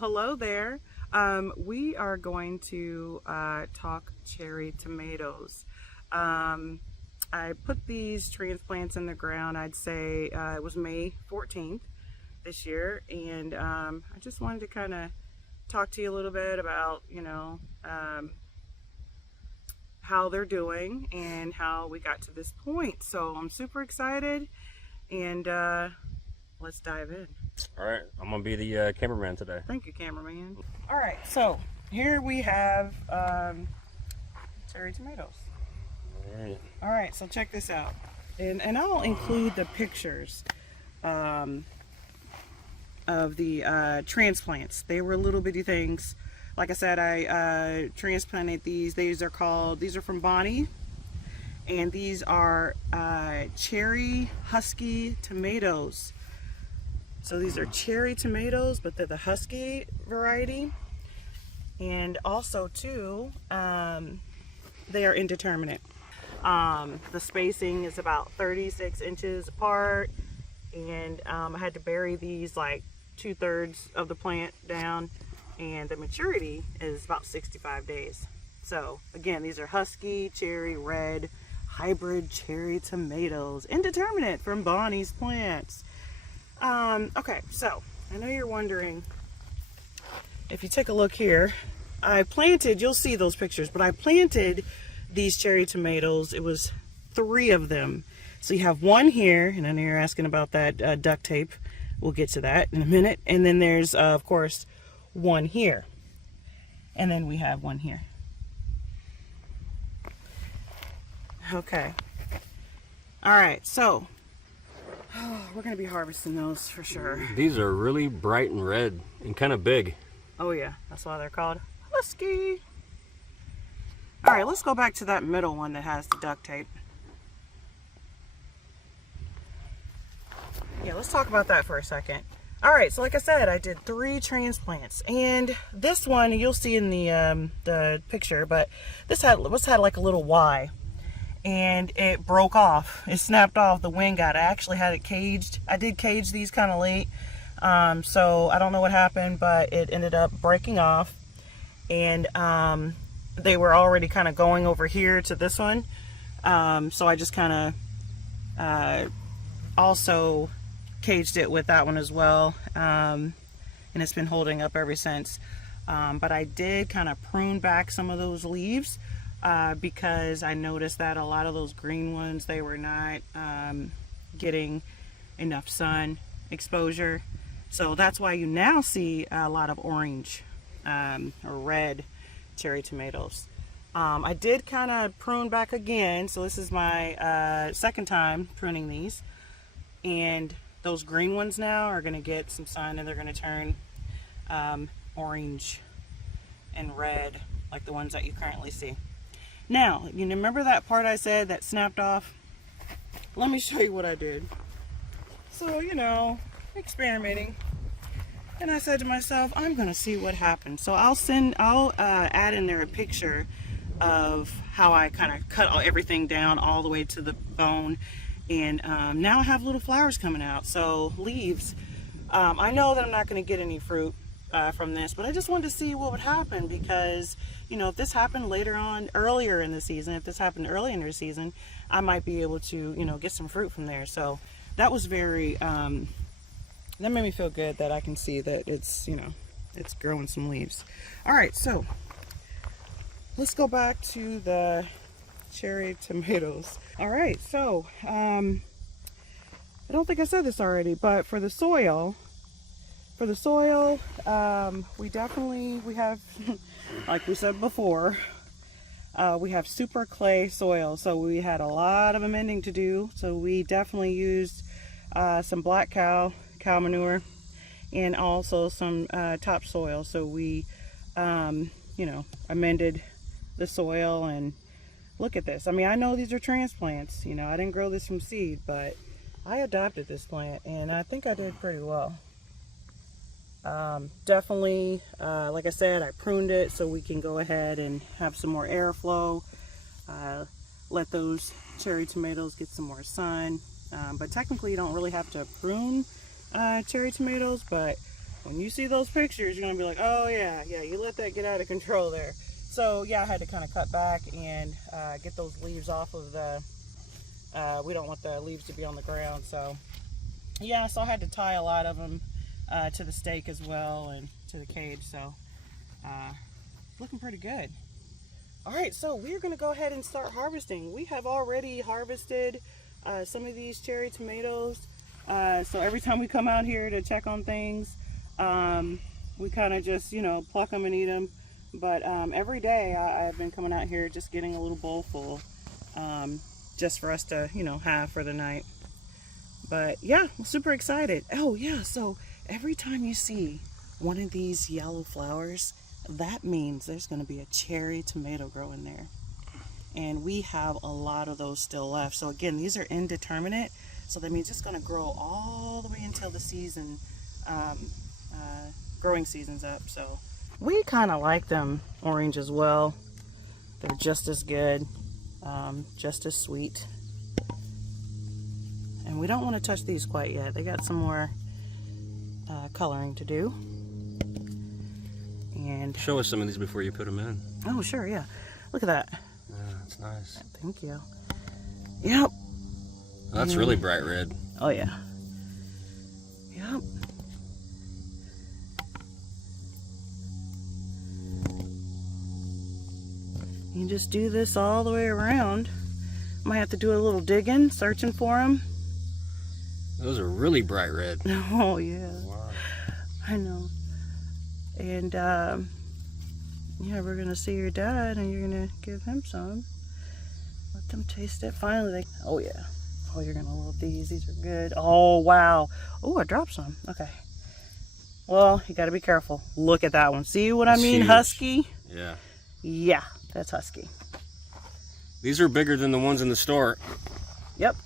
hello there. We are going to talk cherry tomatoes. I put these transplants in the ground, I'd say it was May 14th this year, and I just wanted to kind of talk to you a little bit about, how they're doing and how we got to this point. So I'm super excited, and let's dive in. All right, I'm gonna be the cameraman today. Thank you, cameraman. All right, so here we have cherry tomatoes. All right, so check this out, and I'll include the pictures of the transplants. They were little bitty things. Like I said, I transplanted these. These are from Bonnie, and these are cherry Husky tomatoes. So these are cherry tomatoes, but they're the Husky variety. And also too, they are indeterminate. The spacing is about 36 inches apart, and I had to bury these like 2/3 of the plant down, and the maturity is about 65 days. So again, these are Husky Cherry Red hybrid cherry tomatoes, indeterminate, from Bonnie's plants. Okay, so I know you're wondering, if you take a look here, I planted, you'll see those pictures, but I planted these cherry tomatoes. It was 3 of them. So you have one here, and I know you're asking about that duct tape. We'll get to that in a minute. And then there's, of course, one here. And then we have one here. Okay. All right, so we're going to be harvesting those for sure. These are really bright and red and kind of big. Oh yeah, that's why they're called Husky. All right, let's go back to that middle one that has the duct tape. Yeah, let's talk about that for a second. All right, so like I said, I did 3 transplants, and this one you'll see in the picture, but this had like a little Y, and it broke off. It snapped off. The wing got it. I actually had it caged. I did cage these kind of late, so I don't know what happened, but it ended up breaking off, and they were already kind of going over here to this one, so I just kind of also caged it with that one as well, and it's been holding up ever since. But I did kind of prune back some of those leaves because I noticed that a lot of those green ones, they were not getting enough sun exposure. So that's why you now see a lot of orange or red cherry tomatoes. I did kind of prune back again, so this is my second time pruning these, and those green ones now are going to get some sun, and they're going to turn orange and red like the ones that you currently see. Now, you remember that part I said that snapped off? Let me show you what I did. So, experimenting. And I said to myself, I'm going to see what happens. So I'll add in there a picture of how I kind of cut everything down all the way to the bone. And now I have little flowers coming out, so leaves. I know that I'm not going to get any fruit from this, but I just wanted to see what would happen, because, if this happened earlier in the season, if this happened early in the season, I might be able to, get some fruit from there. So that was very, that made me feel good that I can see that it's, it's growing some leaves. All right, so let's go back to the cherry tomatoes. All right, so I don't think I said this already, but for the soil, we have, like we said before, we have super clay soil, so we had a lot of amending to do. So we definitely used some black cow manure, and also some topsoil. So we amended the soil. And look at this. I mean, I know these are transplants, I didn't grow this from seed, but I adopted this plant, and I think I did pretty well. Definitely, like I said, I pruned it so we can go ahead and have some more airflow, let those cherry tomatoes get some more sun. But technically you don't really have to prune cherry tomatoes, but When you see those pictures, you're gonna be like, oh yeah, you let that get out of control there. So yeah, I had to kind of cut back and get those leaves off of the, we don't want the leaves to be on the ground. So yeah, so I had to tie a lot of them to the stake as well and to the cage. So looking pretty good. All right, so we're gonna go ahead and start harvesting. We have already harvested some of these cherry tomatoes. So every time we come out here to check on things, we kind of just, you know, pluck them and eat them. But every day I've been coming out here just getting a little bowl full, just for us to, you know, have for the night. But yeah, I'm super excited. Oh yeah, so every time you see one of these yellow flowers, that means there's going to be a cherry tomato growing there. And we have a lot of those still left. So again, these are indeterminate. So that means it's going to grow all the way until the season, growing season's up. So we kind of like them orange as well. They're just as good, just as sweet. And we don't want to touch these quite yet. They got some more coloring to do. And show us some of these before you put them in. oh sure, yeah. Look at that. Yeah, that's nice. Thank you. Yep. That's really bright red. Oh yeah. Yep. You just do this all the way around. Might have to do a little digging, searching for them. Those are really bright red. Oh yeah. Wow. I know. And yeah, we're gonna see your dad, and you're gonna give him some. Let them taste it. Finally, oh yeah. Oh, you're gonna love these. These are good. Oh wow. Oh, I dropped some. Okay. Well, you gotta be careful. Look at that one. See what I mean? Huge. Husky. Yeah. Yeah, that's husky. These are bigger than the ones in the store. Yep.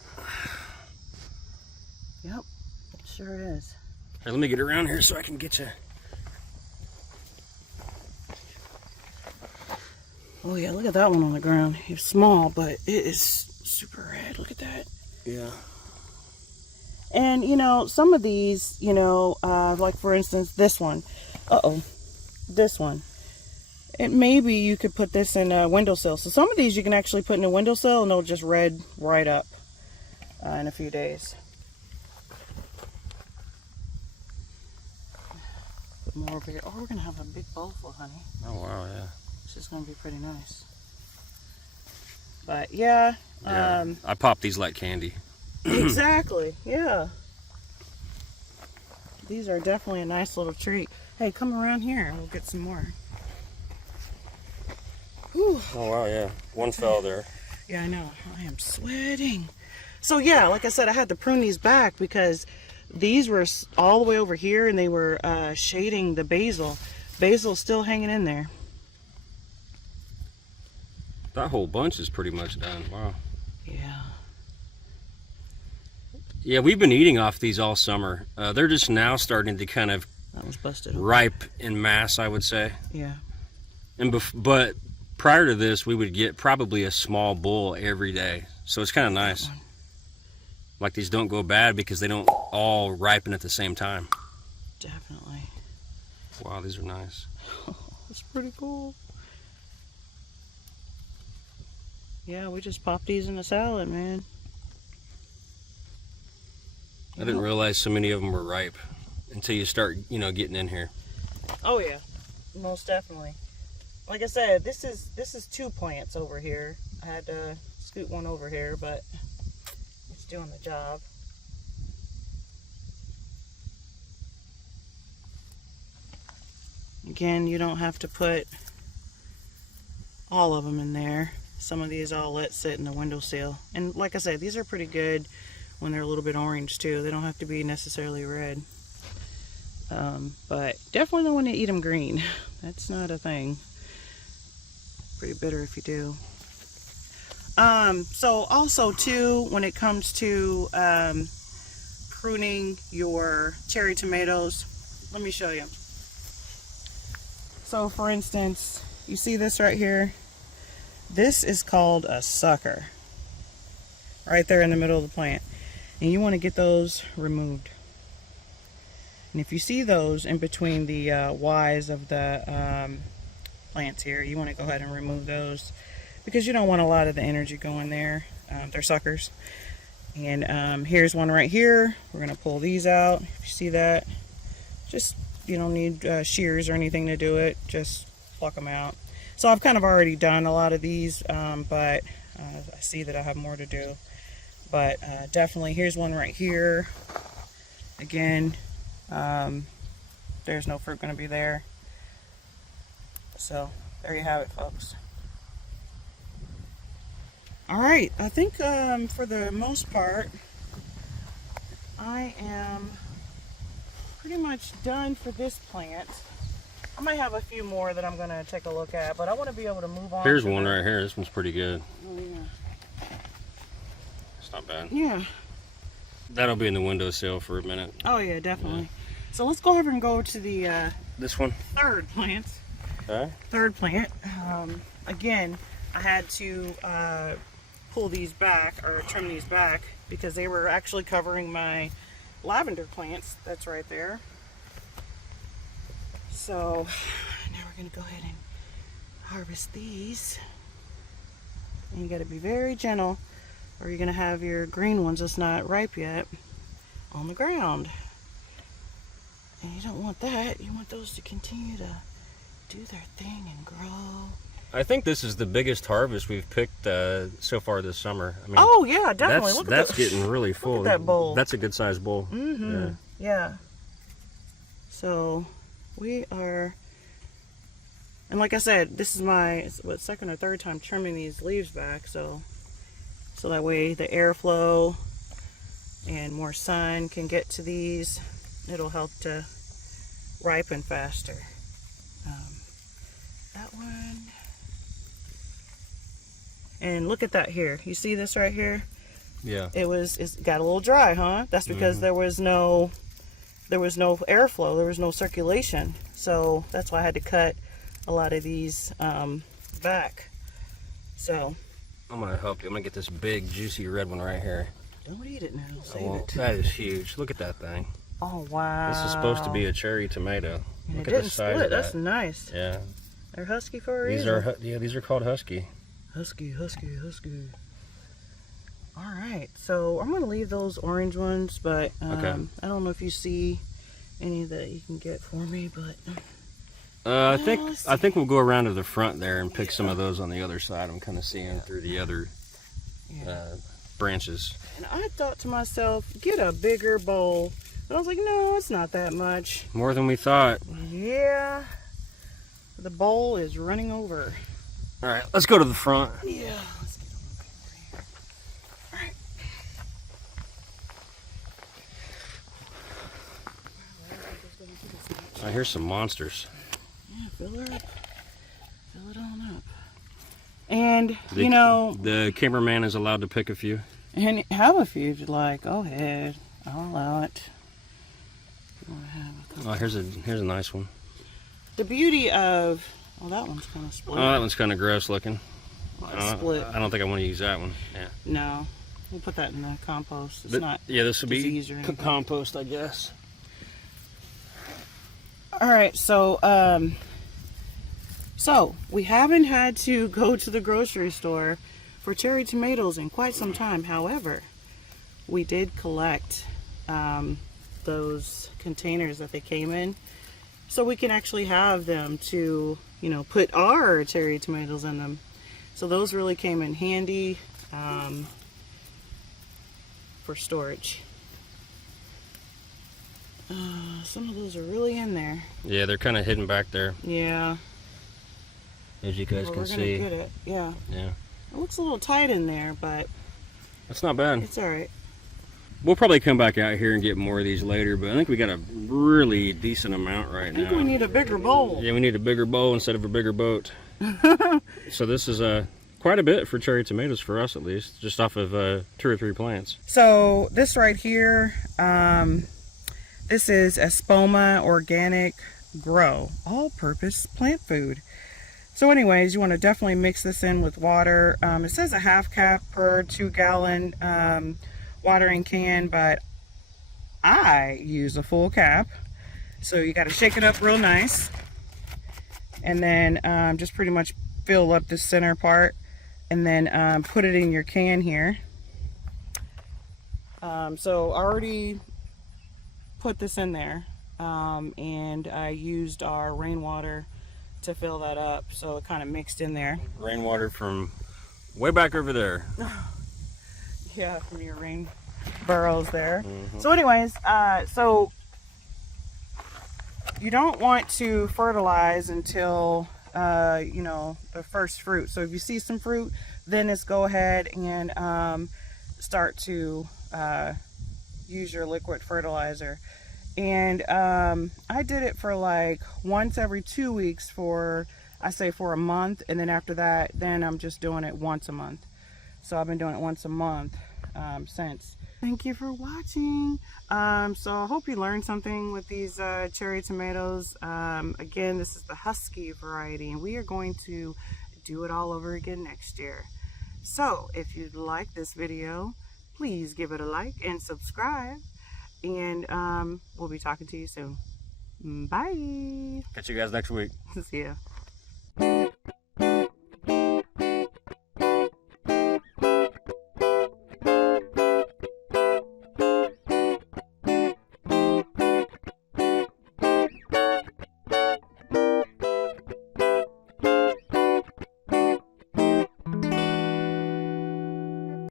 Yep. It sure is. Here, let me get around here so I can get you. Oh yeah, look at that one on the ground. It's small, but it is super red. Look at that. Yeah. And you know, some of these, you know, like for instance, this one. This one. It maybe you could put this in a windowsill. So some of these you can actually put in a windowsill and they'll just red right up in a few days. Put more over here. Oh, we're gonna have a big bowl full, honey. Oh wow, yeah. This is gonna be pretty nice. But yeah. I pop these like candy. Exactly. Yeah. These are definitely a nice little treat. Hey, come around here and we'll get some more. Whew. Oh wow, yeah. One fell there. Yeah, I know. I am sweating. So yeah, like I said, I had to prune these back because these were all the way over here and they were shading the basil. Basil's still hanging in there. That whole bunch is pretty much done. Wow. Yeah. Yeah, we've been eating off these all summer. They're just now starting to kind of That was busted. ripe in mass, I would say. Yeah. And but prior to this, we would get probably a small bowl every day. So it's kind of nice. Like these don't go bad because they don't all ripen at the same time. Definitely. Wow, these are nice. That's pretty cool. Yeah, we just popped these in a salad, man. I didn't realize so many of them were ripe until you start, you know, getting in here. Oh yeah, most definitely. Like I said, this is 2 plants over here. I had to scoot one over here, but it's doing the job. Again, you don't have to put all of them in there. Some of these I'll let sit in the windowsill. And like I said, these are pretty good when they're a little bit orange too. They don't have to be necessarily red. But definitely don't want to eat them green. That's not a thing. Pretty bitter if you do. So also too, when it comes to pruning your cherry tomatoes, let me show you. So for instance, you see this right here? This is called a sucker. Right there in the middle of the plant. And you want to get those removed. And if you see those in between the Ys of the plants here, you want to go ahead and remove those because you don't want a lot of the energy going there. They're suckers. And here's one right here. We're going to pull these out. If you see that, just, you don't need shears or anything to do it. Just pluck them out. So I've kind of already done a lot of these, but I see that I have more to do. But definitely, here's one right here. Again, there's no fruit going to be there. So there you have it, folks. All right, I think for the most part, I am pretty much done for this plant. I might have a few more that I'm going to take a look at, but I want to be able to move on. Here's one right here. This one's pretty good. Oh, yeah. It's not bad. Yeah. That'll be in the windowsill for a minute. Oh, yeah, definitely. Yeah. So let's go over and go to the this one? Third plant. Okay. Third plant. Again, I had to pull these back or trim these back because they were actually covering my lavender plants. That's right there. So now we're going to go ahead and harvest these. And you got to be very gentle or you're going to have your green ones that's not ripe yet on the ground. And you don't want that. You want those to continue to do their thing and grow. I think this is the biggest harvest we've picked so far this summer. I mean, oh yeah, definitely. That's getting really full. Look at that bowl. That's a good sized bowl. Mm-hmm. Yeah. So we are, and like I said, this is my second or third time trimming these leaves back, so that way the airflow and more sun can get to these. It'll help to ripen faster. That one. And look at that here. You see this right here? Yeah. It's got a little dry, huh? That's because there was no airflow, there was no circulation. So that's why I had to cut a lot of these back. So I'm gonna help you. I'm gonna get this big juicy red one right here. Don't eat it now. Save it. That is huge. Look at that thing. Oh wow. This is supposed to be a cherry tomato. And Look it at didn't the size split. of that. That's nice. Yeah. They're husky for a reason. These are called husky. Husky. All right, so I'm gonna leave those orange ones, but okay. I don't know if you see any that you can get for me, but I think we'll go around to the front there and pick some of those on the other side. I'm kind of seeing through the other branches. And I thought to myself, get a bigger bowl, but I was like, no, it's not that much. More than we thought. Yeah, the bowl is running over. All right, let's go to the front. Yeah. Let's get a little bit more here. All right. I hear some monsters. Yeah, fill her up. Fill it on up. And, the cameraman is allowed to pick a few. And have a few if you'd like. Go ahead. I'll allow it. You want to have a couple. Oh, here's a nice one. The beauty of... Oh, that one's kind of split. Oh, that one's kind of gross looking. Well, it's split. I don't think I want to use that one. Yeah. No. We'll put that in the compost. It's but, not... Yeah, this will be disease or anything. compost, I guess. All right, so we haven't had to go to the grocery store for cherry tomatoes in quite some time. However, we did collect those containers that they came in, so we can actually have them to, put our cherry tomatoes in them. So those really came in handy for storage. Some of those are really in there. Yeah, they're kind of hidden back there. Yeah. As you guys can see. Get it. Yeah. Yeah. It looks a little tight in there, but that's not bad. it's all right. We'll probably come back out here and get more of these later, but I think we got a really decent amount right now. I think we need a bigger bowl. Yeah, we need a bigger bowl instead of a bigger boat. So this is quite a bit for cherry tomatoes for us, at least, just off of 2 or 3 plants. So this right here, this is Espoma Organic Grow, all-purpose plant food. So anyways, you want to definitely mix this in with water. It says a half cup per 2-gallon watering can, but I use a full cap. So you got to shake it up real nice, and then just pretty much fill up the center part, and then put it in your can here. So I already put this in there, and I used our rainwater to fill that up, so it kind of mixed in there. Rainwater from way back over there. Yeah, from your rain burrows there. So anyways, so you don't want to fertilize until you know, the first fruit. So if you see some fruit, then it's go ahead and start to use your liquid fertilizer. And I did it for like once every 2 weeks for, I say, for a month, and then after that, then I'm just doing it once a month. So I've been doing it once a month since. Thank you for watching. So I hope you learned something with these cherry tomatoes. Again, this is the Husky variety, and we are going to do it all over again next year. So if you like this video, please give it a like and subscribe, and we'll be talking to you soon. Bye. Catch you guys next week. See ya.